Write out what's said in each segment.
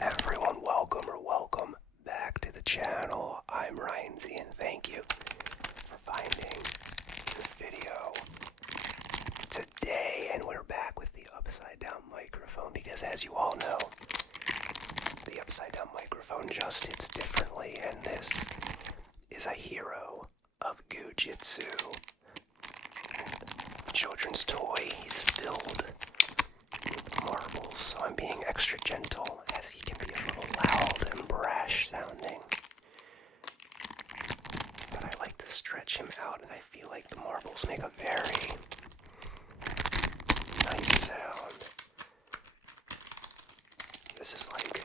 Everyone, welcome back to the channel. I'm Rynsey, and thank you for finding this video today. And we're back with the upside down microphone because, as you all know, the upside down microphone just hits differently, and this is a hero of Goo-Jitsu. Children's toy. He's filled with marbles, so I'm being extra gentle as he can be a little loud and brash sounding. But I like to stretch him out, and I feel like the marbles make a very nice sound. This is like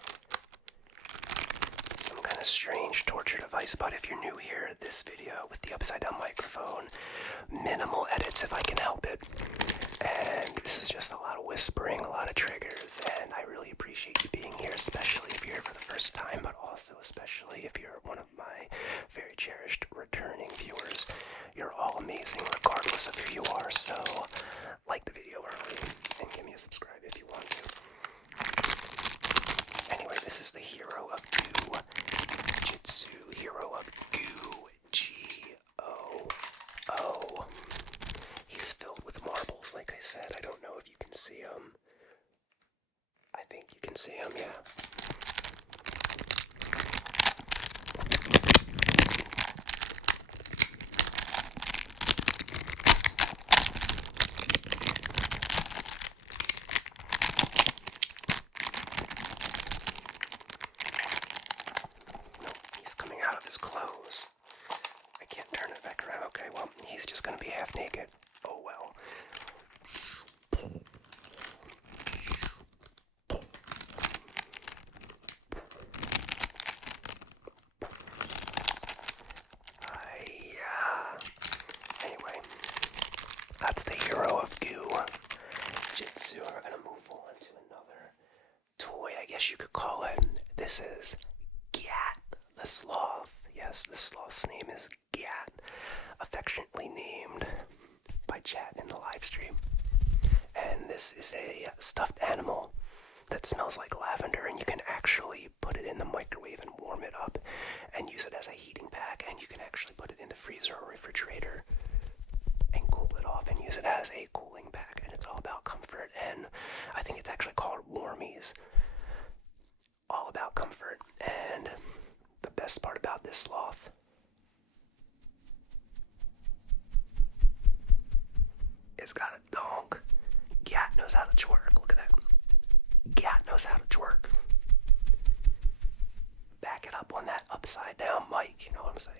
some kind of strange torture device, but if you're new here, this video with the upside down microphone, minimal edits if I can help it. And this is just a lot of whispering, a lot of triggers, and I really appreciate you being here, especially if you're here for the first time, but also especially if you're one of my very cherished returning viewers. You're all amazing regardless of who you are, so like the video early and give me a subscribe if you want to. Anyway, this is the hero of Goo-Jitsu, hero of Goo, G-O-O. He's filled with marbles, like I said. I don't know if you can see him. I think you can see him, yeah. Nope, he's coming out of his clothes. I can't turn it back around. Okay, well, he's just gonna be half naked. Oh well. Anyway, that's the hero of Goo-Jitsu. We're gonna move on to another toy, I guess you could call it. This is Gat the Sloth. Yes, the sloth's name is Gat, affectionately named by chat in the live stream. And this is a stuffed animal that smells like lavender, and you can actually put it in the microwave and warm it up and use it as a heating pack, and you can actually put it in the freezer or refrigerator and cool it off and use it as a cooling pack. And it's all about comfort, and I think it's actually called Warmies. All about comfort. And the best part about this sloth it's got a donk. Gat knows how to twerk. Look at that. Gat knows how to twerk. Back it up on that upside down mic, you know what I'm saying?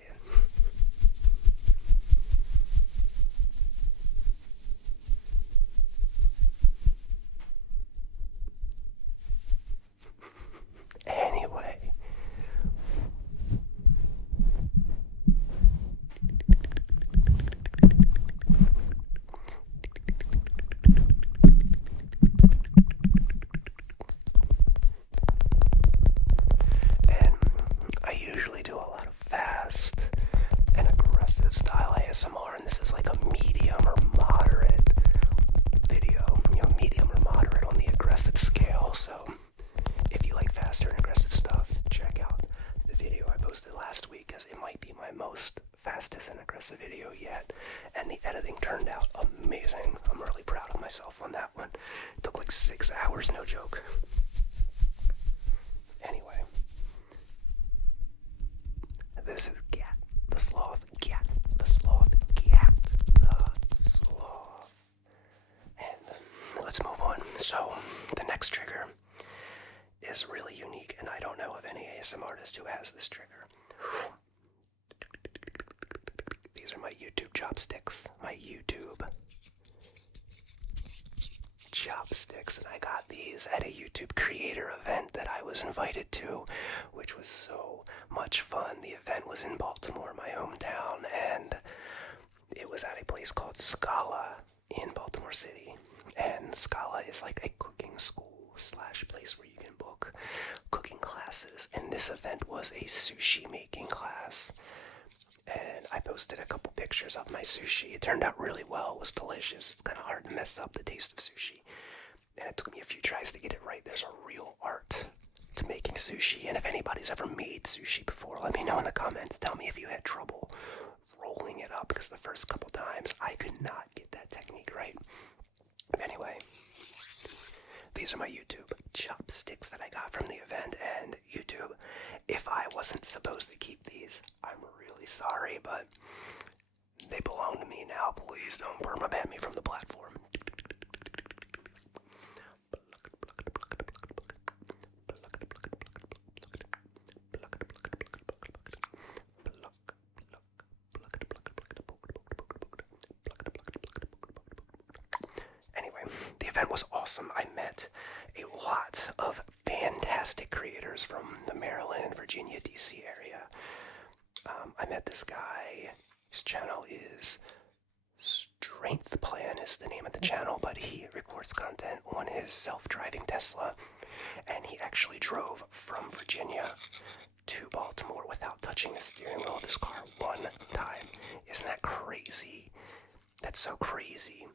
Anyway. And aggressive style ASMR, and this is like a medium or moderate video, medium or moderate on the aggressive scale. So if you like faster and aggressive stuff, check out the video I posted last week, as it might be my most fastest and aggressive video yet, and the editing turned out amazing. I'm really proud of myself on that one. It took like 6 hours, no joke. Anyway, this is Gat the Sloth, Gat the Sloth, Gat the Sloth. And let's move on. So, the next trigger is really unique, and I don't know of any ASMR artist who has this trigger. These are my YouTube chopsticks, my YouTube chopsticks, and I got these at a YouTube creator event that I was invited to, which was so much fun. The event was in Baltimore, my hometown, and it was at a place called Scala in Baltimore City. And Scala is like a cooking school / place where you can book cooking classes, and this event was a sushi making class. And I posted a couple pictures of my sushi. It turned out really well. It was delicious. It's kind of hard to mess up the taste of sushi. And it took me a few tries to get it right. There's a real art to making sushi, and if anybody's ever made sushi before, let me know in the comments. Tell me if you had trouble rolling it up, because the first couple times I could not get that technique right. Anyway, these are my YouTube chopsticks that I got from the event, and YouTube, if I wasn't supposed to keep these, I'm really sorry, but they belong to me now. Please don't burn them at me from the platform. Anyway, the event was awesome. I met a lot of fantastic creators from the Maryland, Virginia, DC area. I met this guy. His channel is Strength Plan is the name of the channel, but he records content on his self-driving Tesla, and he actually drove from Virginia to Baltimore without touching the steering wheel of his car one time. Isn't that crazy? That's so crazy.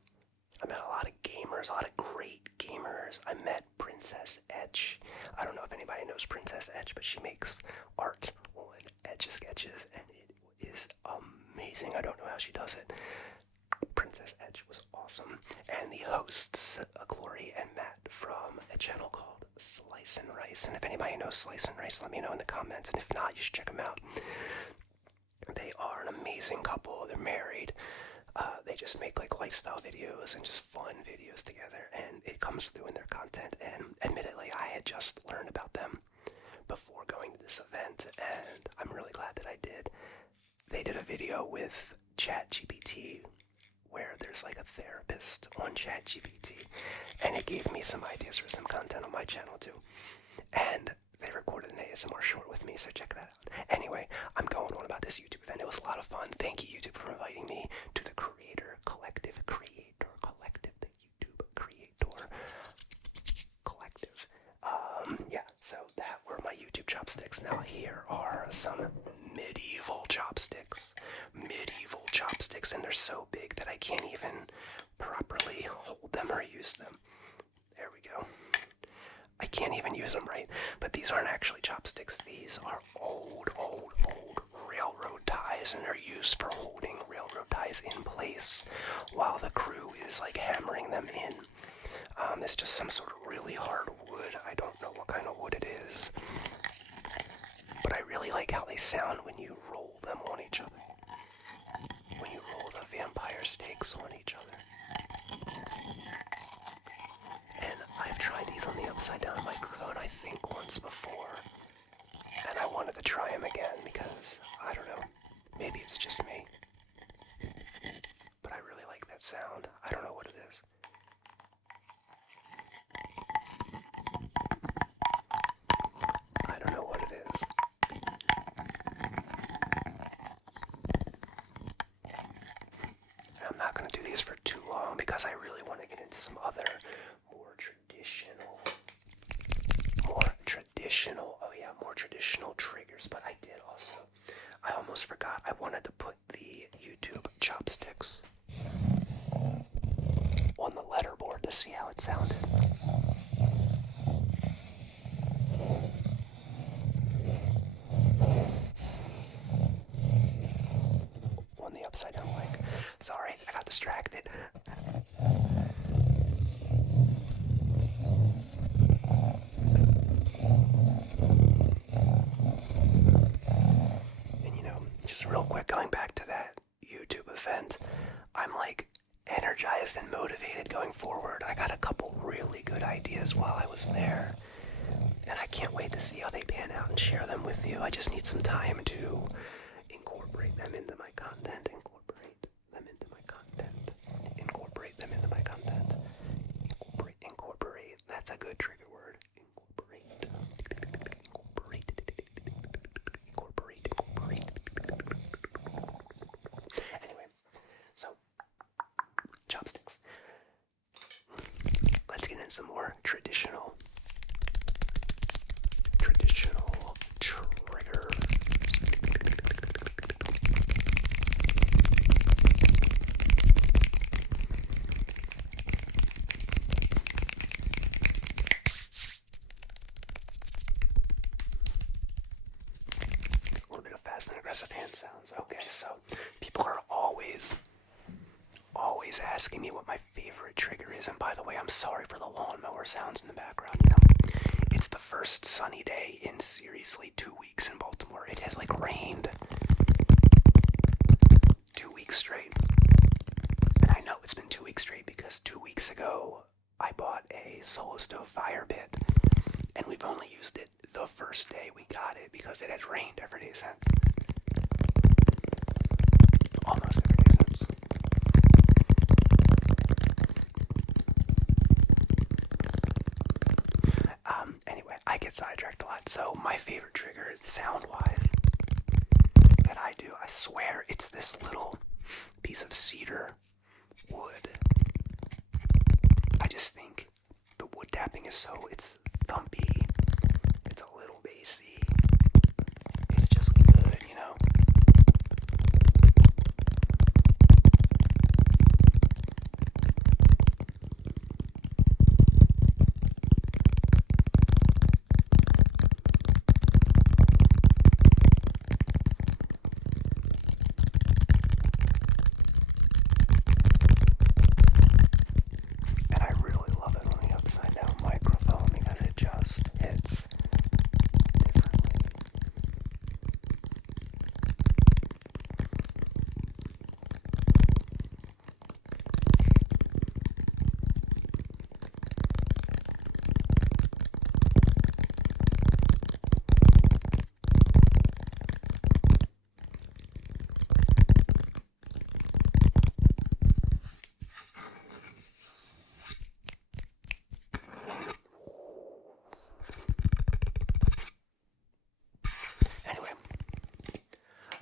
I met a lot of gamers, a lot of great gamers. I met Princess Etch. I don't know if anybody knows Princess Etch, but she makes art on Etch-a-Sketches, and it is amazing. I don't know how she does it. Princess Etch was awesome. And the hosts, Glory and Matt, from a channel called Slice and Rice. And if anybody knows Slice and Rice, let me know in the comments. And if not, you should check them out. They are an amazing couple. They're married. They just make like lifestyle videos and just fun videos together, and it comes through in their content. And admittedly, I had just learned about them before going to this event, and I'm really glad that I did. They did a video with ChatGPT where there's like a therapist on ChatGPT, and it gave me some ideas for some content on my channel too. And they recorded an ASMR short with me, so check that out. Anyway, I'm going on about this YouTube event. It was a lot of fun. Thank you, YouTube, for inviting me to the Creator Collective, the YouTube Creator Collective. Yeah, so that were my YouTube chopsticks. Now here are some medieval chopsticks. Medieval chopsticks, and they're so big that I can't even properly hold them or use them. There we go. I can't even use them right, but these aren't actually chopsticks. These are old railroad ties, and they're used for holding railroad ties in place while the crew is like hammering them in. It's just some sort of really hard wood. I don't know what kind of wood it is, but I really like how they sound when you roll them on each other. When you roll the vampire stakes on each other. And I've tried these on the upside down microphone, I think, once before. And I wanted to try them again because, I don't know, maybe it's just me. But I really like that sound. I don't know what it is. I don't know what it is. And I'm not going to do these for too long because I really want to get into some other more traditional triggers, but I did also, I almost forgot, I wanted to put the YouTube chopsticks on the letterboard to see how it sounded. On the upside down mic. Sorry, I got distracted. Real quick, going back to that YouTube event, I'm like energized and motivated going forward. I got a couple really good ideas while I was there, and I can't wait to see how they pan out and share them with you. I just need some time to incorporate them into my content. Incorporate. That's a good trigger word. Anyway, so chopsticks. Let's get into some more traditional triggers. fast and aggressive hand sounds. Okay, so people are always asking me what my favorite trigger is. And by the way, I'm sorry for the lawnmower sounds in the background, you know. It's the first sunny day in seriously 2 weeks in Baltimore. It has like rained 2 weeks straight. And I know it's been 2 weeks straight because 2 weeks ago I bought a solo stove fire pit, and we've only used it the first day we got it because it had rained every day since. Almost every day since. Anyway, I get sidetracked a lot. So my favorite trigger, sound-wise, that I do, I swear, it's this little piece of cedar wood. I just think the wood tapping is so, it's thumpy, it's a little bassy, it's just good, you know?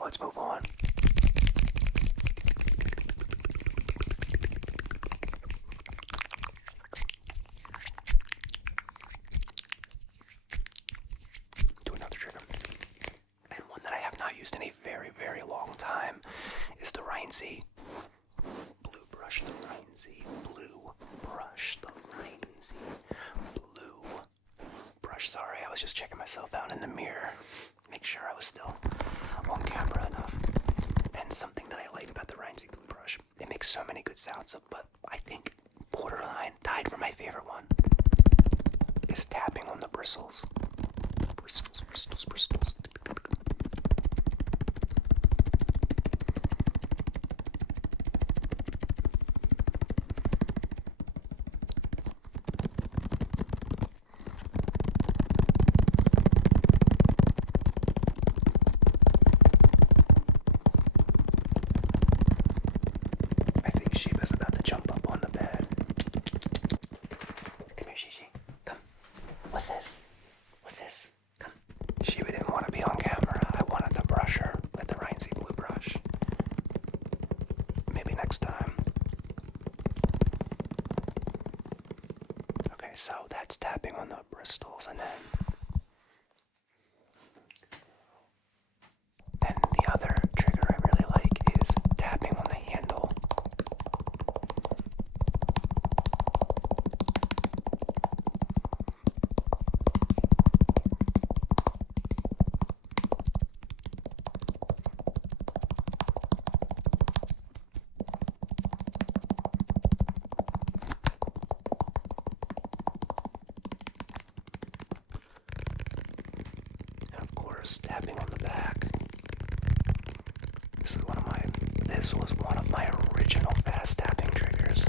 Let's move on. To another trigger. And one that I have not used in a very, very long time is the Rynsey. Blue brush, the Rynsey. Blue brush, the Rynsey. Blue brush. Sorry, I was just checking myself out in the mirror. Make sure I was still on camera enough. And something that I like about the Rynsey Blue Brush, it makes so many good sounds, but I think borderline tied for my favorite one is tapping on the bristles. Bristles, bristles, bristles. So that's tapping on the bristles, and then the other trigger I really like is tapping on the handle. Tapping on the back. This was one of my original fast tapping triggers.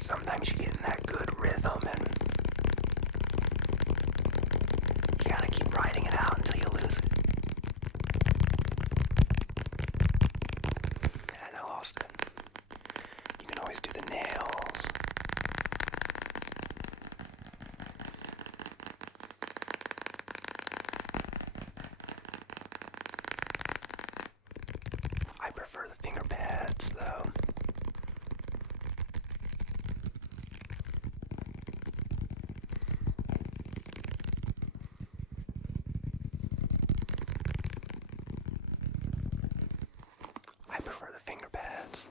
Sometimes you get in that good rhythm and you gotta keep riding it out until you lose it. You can always do the nails. I prefer the finger pads though. I prefer the finger pads.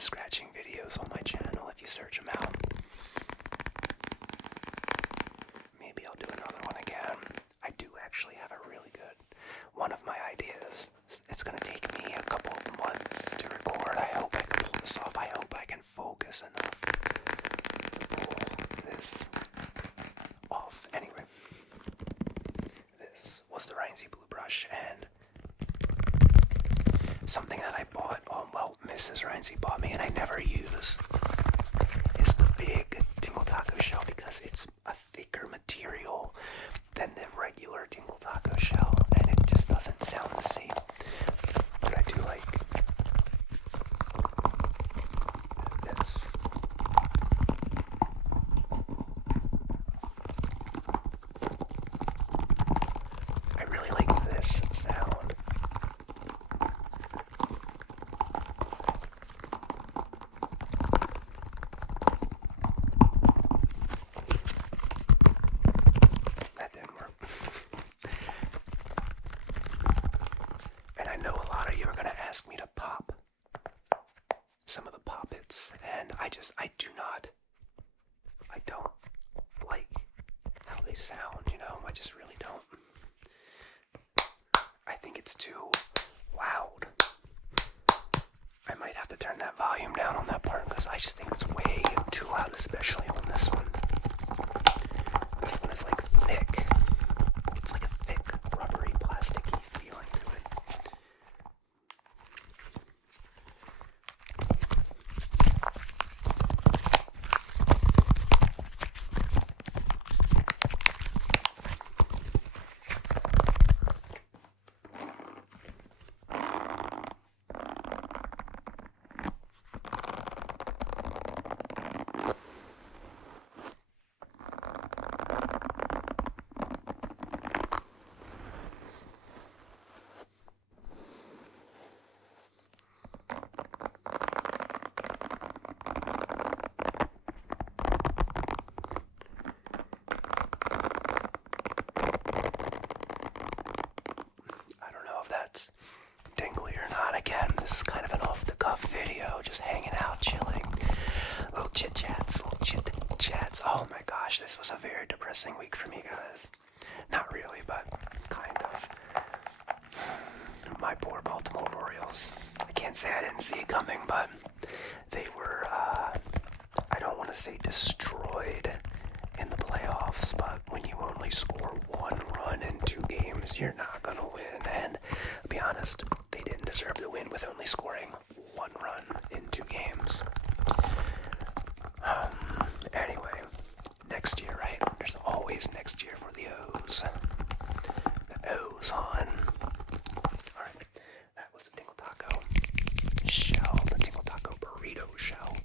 sound scratching videos on my channel if you search them out. Maybe I'll do another one again. I do actually have a really good one of my ideas. It's gonna take me a couple of months to record. I hope I can pull this off. I hope I can focus enough to pull this off. Anyway, this was the Rynsey Blue Brush, and something that I bought, well, Mrs. Rynsey bought me and I never use, is the big Tingle Taco shell, because it's a thicker material than the regular Tingle Taco shell, and it just doesn't sound the same. But I do like this. I really like this sound. That didn't work. And I know a lot of you are going to ask me to pop some of the poppets, and I don't like how they sound, you know, I just really don't. I think it's too loud. I might have to turn that volume down on that part, because I just think it's way too loud, especially on this one. This one is like thick. It's like a thick, rubbery, plasticky feeling to it. That's tingly or not. Again, this is kind of an off-the-cuff video, just hanging out, chilling, little chit-chats. Oh my gosh, this was a very depressing week for me, guys. Not really, but kind of. My poor Baltimore Orioles. I can't say I didn't see it coming, but they were, I don't want to say destroyed in the playoffs, but when you only score one run in 2 games, you're not gonna win. And to be honest, they didn't deserve the win with only scoring 1 run in 2 games. Anyway, next year, right? There's always next year for the O's. The O's on. Alright, that was the Tingle Taco shell, the Tingle Taco burrito shell.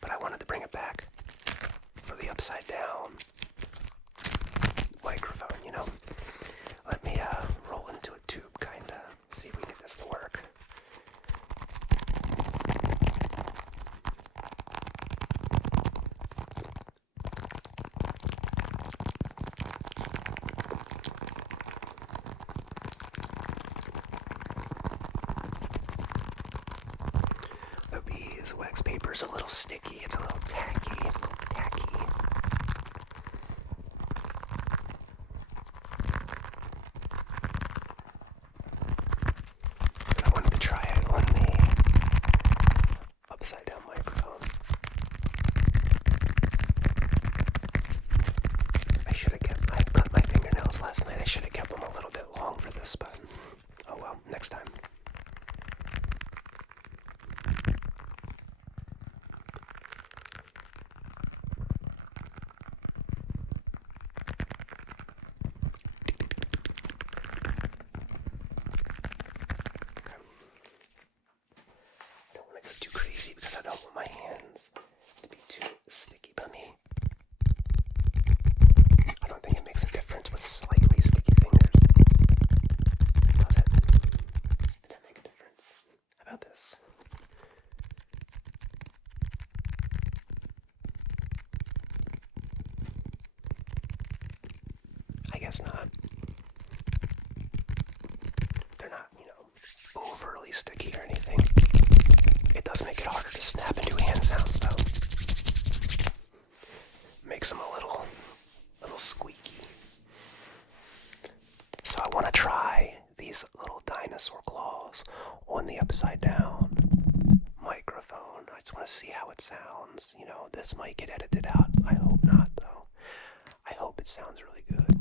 But I wanted to bring it back for the upside down microphone, you know. Let me roll into a tube, kinda, see if we can get this to work. This wax paper is a little sticky. It's a little tacky. I wanted to try it on the upside down microphone. I cut my fingernails last night. I should have kept them a little bit long for this, but oh well, next time. Too crazy because I don't want my hands to be too sticky by me. I don't think it makes a difference with slightly sticky fingers. Love it. Did that make a difference? How about this? I guess not. They're not, overly sticky or anything. It does make it harder to snap and do hand sounds, though. Makes them a little squeaky. So I want to try these little dinosaur claws on the upside down microphone. I just want to see how it sounds. This might get edited out. I hope not, though. I hope it sounds really good.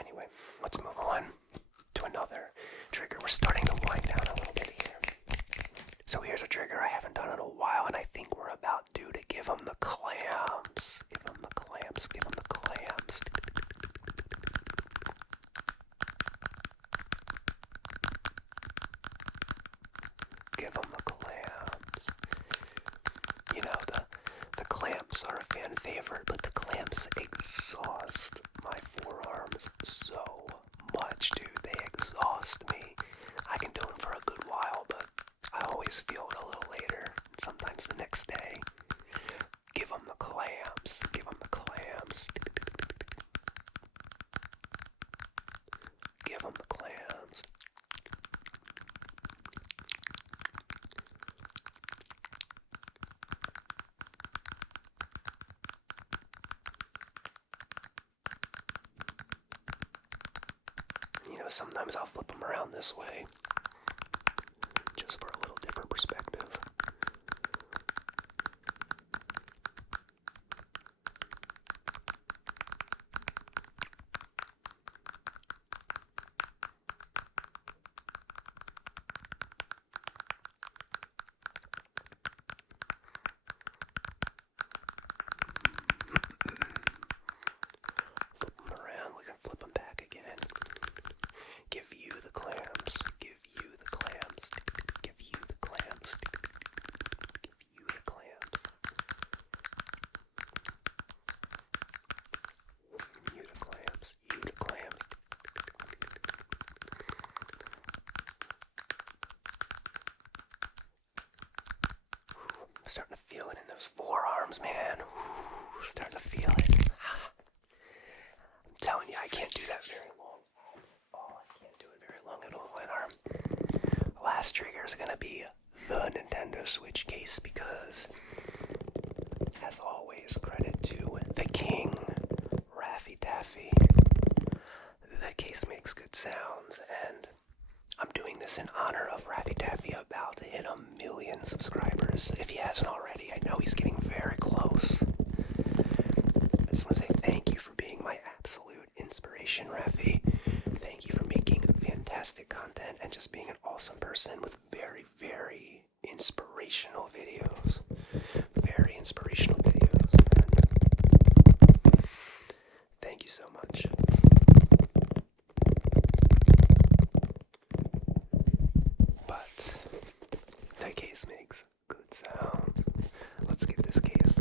Anyway, let's move on to another trigger. We're starting to wind down a little bit here. So here's a trigger I haven't done in a while, and I think we're about due to give them the clams. Give them the clams. Give them the clams. Give them the clams. The clamps are a fan favorite, but the clamps exhaust my forearms so much, dude. They exhaust me. I can do them for a good while, but I always feel it a little later, sometimes the next day. Give them the clams. Give them the clams. Give them the clams. Sometimes I'll flip them around this way, just for a little different perspective. Flip them around, we can flip them back again. Give you the clams. Give you the clams. Give you the clams. Give you the clams. You the clams. You the clams. I'm starting to feel it in those forearms, man. Starting to feel it. I'm telling you, I can't do that very long. At all. And our last trigger is going to be the Nintendo Switch case because, as always, credit to the king, Raffy Taffy. The case makes good sounds, and I'm doing this in honor of Raffy Taffy, about to hit 1 million subscribers. If he hasn't already, I know he's getting very close. I just want to say thank you for being my absolute inspiration, Raffy. Thank you for making fantastic content and just being an awesome awesome person with very, very inspirational videos. Very inspirational videos. Thank you so much. But that case makes good sounds. Let's get this case.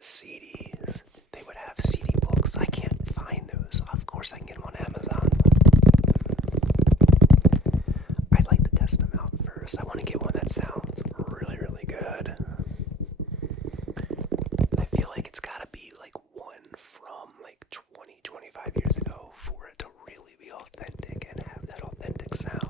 CDs. They would have CD books. I can't find those. Of course I can get them on Amazon. I'd like to test them out first. I want to get one that sounds really, really good. I feel like it's got to be like one from like 20, 25 years ago for it to really be authentic and have that authentic sound.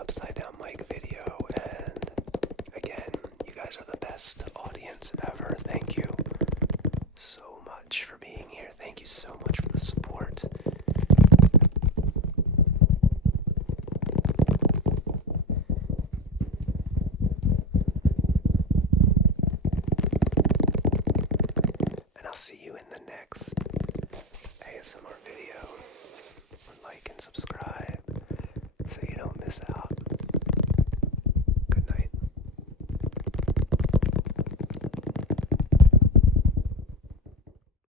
Upside down mic video, and again, you guys are the best audience ever. Thank you so much for being here. Thank you so much for the support. And I'll see you in the next ASMR video. Like and subscribe so you don't miss out.